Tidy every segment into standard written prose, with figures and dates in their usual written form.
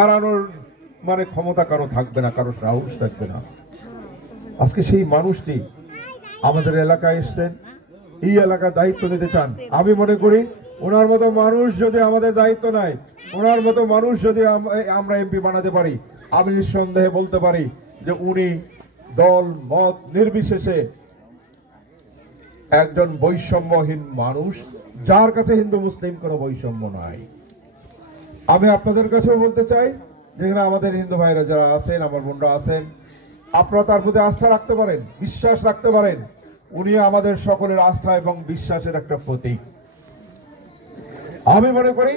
হারানোর মানে ক্ষমতা কারো থাকবে না, কারো সাহস থাকবে না। আজকে সেই মানুষটি আমাদের এলাকায় এসছেন, এই এলাকার দায়িত্ব নিতে চান। আমি মনে করি ওনার মতো মানুষ যদি আমাদের দায়িত্ব নেয়, ওনার মতো মানুষ যদি আমরা এমপি বানাতে পারি, আমি নিঃসন্দেহে বলতে পারি যে উনি দল মত নির্বিশেষে একজন বৈষম্যহীন মানুষ, যার কাছে হিন্দু মুসলিম কোনো বৈষম্য নাই। আমি আপনাদের কাছেও বলতে চাই, যেখানে আমাদের হিন্দু ভাইরা যারা আছেন, আমার বোনরা আছেন, আপনারা তার প্রতি আস্থা রাখতে পারেন, বিশ্বাস রাখতে পারেন। উনি আমাদের সকলের আস্থা এবং বিশ্বাসের একটা প্রতীক। আমি মনে করি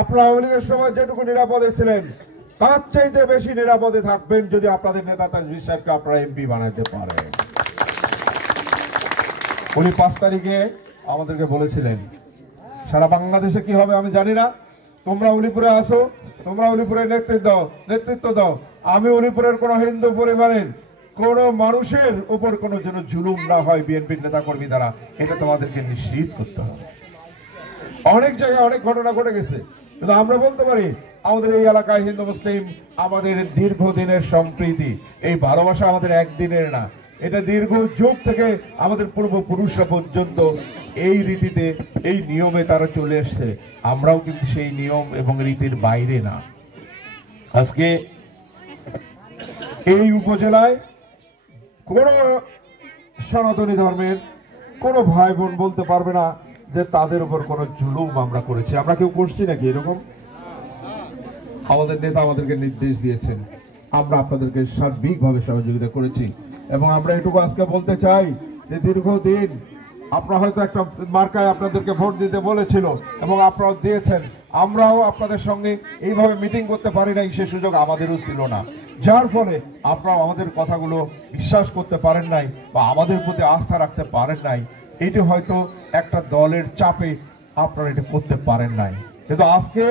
আপনারা আওয়ামী লীগের সময় যেটুকু নিরাপদে ছিলেন, তার চাইতে বেশি নিরাপদে থাকবেন যদি আপনাদের নেতা তাজভির সাহেবকে আপনারা এমপি বানাতে পারেন। উনি 5 তারিখে আমাদেরকে বলেছিলেন, সারা বাংলাদেশে কি হবে আমি জানি না, তোমরা উলিপুরে আসো, তোমরা উলিপুরে নেতৃত্ব দাও। আমি উলিপুরের কোন হিন্দু পরিবারের কোন মানুষের উপর কোন যেন জুলুম না হয় বিএনপির নেতা কর্মী দ্বারা, এটা তোমাদেরকে নিশ্চিত করতে হবে। অনেক জায়গায় অনেক ঘটনা ঘটে গেছে, কিন্তু আমরা বলতে পারি আমাদের এই এলাকায় হিন্দু মুসলিম আমাদের দীর্ঘদিনের সম্প্রীতি, এই ভালোবাসা আমাদের একদিনের না, এটা দীর্ঘ যুগ থেকে আমাদের পূর্বপুরুষরা পর্যন্ত এই রীতিতে এই নিয়মে তারা চলে এসছে। আমরাও কিন্তু সেই নিয়ম এবং রীতির বাইরে না। আজকে এই উপজেলায় কোন সনাতনী ধর্মের কোন ভাই বোন বলতে পারবে না যে তাদের উপর কোন জুলুম আমরা করেছি। আমরা কেউ করছি নাকি এরকম? আমাদের নেতা আমাদেরকে নির্দেশ দিয়েছেন, আমরা আপনাদেরকে সার্বিকভাবে সহযোগিতা করেছি। এবং আমরা এটুকু আজকে বলতে চাই যে দীর্ঘদিন আপনারা হয়তো একটা মার্কায় আপনাদেরকে ভোট দিতে বলেছিল এবং আপনারা দিয়েছেন, আমরাও আপনাদের সঙ্গে এইভাবে মিটিং করতে পারি নাই, সে সুযোগ আমাদেরও ছিল না, যার ফলে আপনারা আমাদের কথাগুলো বিশ্বাস করতে পারেন নাই বা আমাদের প্রতি আস্থা রাখতে পারেন নাই। এটি হয়তো একটা দলের চাপে আপনারা এটা করতে পারেন নাই, কিন্তু আজকে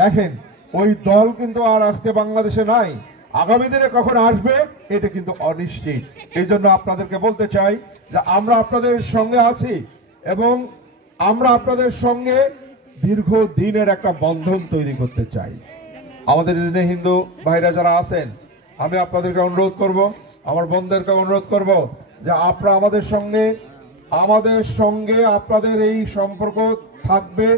দেখেন ওই দল কিন্তু আর আজকে বাংলাদেশে নাই, আগামী দিনে কখন আসবে এটা কিন্তু অনিশ্চিত। এই জন্য আপনাদেরকে বলতে চাই যে আমরা আপনাদের সঙ্গে আছি এবং আমরা আপনাদের সঙ্গে দীর্ঘদিনের একটা বন্ধন তৈরি করতে চাই। আমাদের এখানে হিন্দু ভাইরা যারা আছেন, আমি আপনাদেরকে অনুরোধ করব, আমার বোনদেরকে অনুরোধ করব যে আপনারা আমাদের সঙ্গে আপনাদের এই সম্পর্ক থাকবে।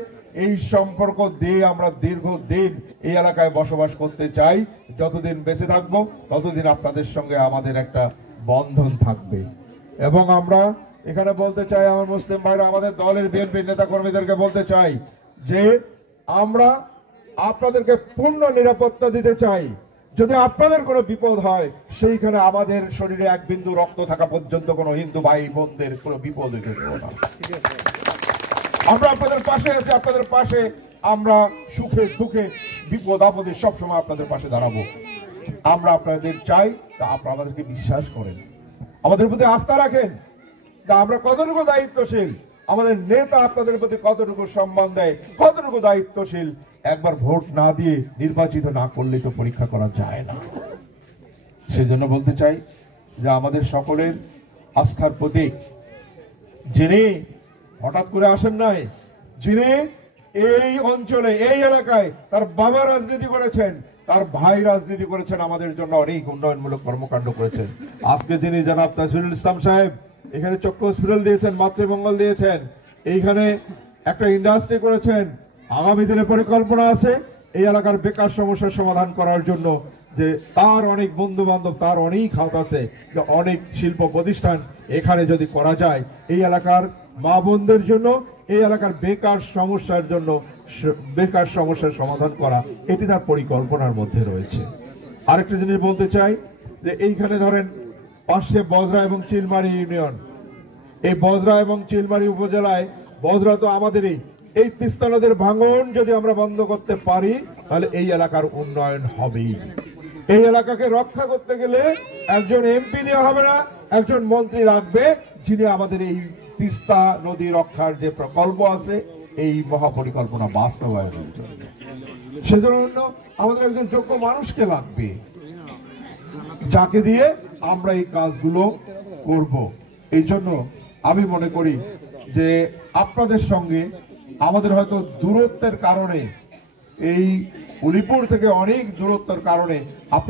এই সম্পর্ক দিয়ে আমরা দীর্ঘদিন এই এলাকায় বসবাস করতে চাই। যতদিন বেঁচে থাকবো ততদিন আপনাদের সঙ্গে আমাদের একটা বন্ধন থাকবে। এবং আমরা এখানে বলতে চাই, আমার মুসলিম ভাইরা, আমাদের দলের বিএনপির নেতা কর্মীদেরকে বলতে চাই যে আমরা আপনাদেরকে পূর্ণ নিরাপত্তা দিতে চাই। যদি আপনাদের কোনো বিপদ হয়, সেইখানে আমাদের শরীরে এক বিন্দু রক্ত থাকা পর্যন্ত কোনো হিন্দু ভাই বোনদের কোনো বিপদ হতে দেব না। আমরা আপনাদের পাশে আছি, আপনাদের পাশে আমরা সুখে দুঃখে বিপদ আপদে সবসময় আপনাদের পাশে দাঁড়াবো। আমরা আপনাদের চাই তা আপনারা আমাদেরকে বিশ্বাস করেন, আমাদের প্রতি আস্থা রাখেন, তা আমরা কতটুকু দায়িত্বশীল, আমাদের নেতা আপনাদের প্রতি কতটুকু সম্মান দেয়, কতটুকু দায়িত্বশীল, একবার ভোট না দিয়ে নির্বাচিত না করলে তো পরীক্ষা করা যায় না। সেজন্য বলতে চাই যে আমাদের সকলের আস্থার প্রতীক, যিনি হঠাৎ করে আসেন নাই, যিনি এই অঞ্চলে এই এলাকায় তার বাবা রাজনীতি করেছেন, তার ভাই রাজনীতি করেছেন, আমাদের জন্য অনেক উন্নয়নমূলক কর্মকাণ্ড করেছেন। আজকে যিনি জনাব তাজহুল ইসলাম সাহেব এখানে চক্ষু হসপিটাল দিয়েছেন, মাতৃমঙ্গল দিয়েছেন, এইখানে একটা ইন্ডাস্ট্রি করেছেন। আগামী দিনে পরিকল্পনা আছে এই এলাকার বেকার সমস্যার সমাধান করার জন্য, যে তার অনেক বন্ধু বান্ধব, তার অনেক হাত আছে, যে অনেক শিল্প প্রতিষ্ঠান এখানে যদি করা যায় এই এলাকার মা বোনদের জন্য, এই এলাকার বেকার সমস্যার সমাধান করা, এটি তার পরিকল্পনার মধ্যে রয়েছে। আরেকটা জিনিস বলতে চাই যে এইখানে ধরেন পাশে বজরা এবং চিলমারি ইউনিয়ন, এই বজরা এবং চিলমারি উপজেলায়, বজরা তো আমাদেরই, এই তিস্তা নদের ভাঙন যদি আমরা বন্ধ করতে পারি তাহলে এই এলাকার উন্নয়ন হবেই। এই এলাকাকে রক্ষা করতে গেলে একজন এমপি দেওয়া হবে না, একজন মন্ত্রী লাগবে, যিনি আমাদের এই তিস্তা নদী রক্ষার যে প্রকল্প আছে এই মহাপরিকল্পনা বাস্তবায়নের জন্য। সেজন্য আমাদের একজন যোগ্য মানুষকে লাগবে, যাকে দিয়ে আমরা এই কাজগুলো করব। এই জন্য আমি মনে করি যে আপনাদের সঙ্গে আমাদের হয়তো দূরত্বের কারণে এই উলিপুর থেকে অনেক দূরত্বের কারণে আপনারা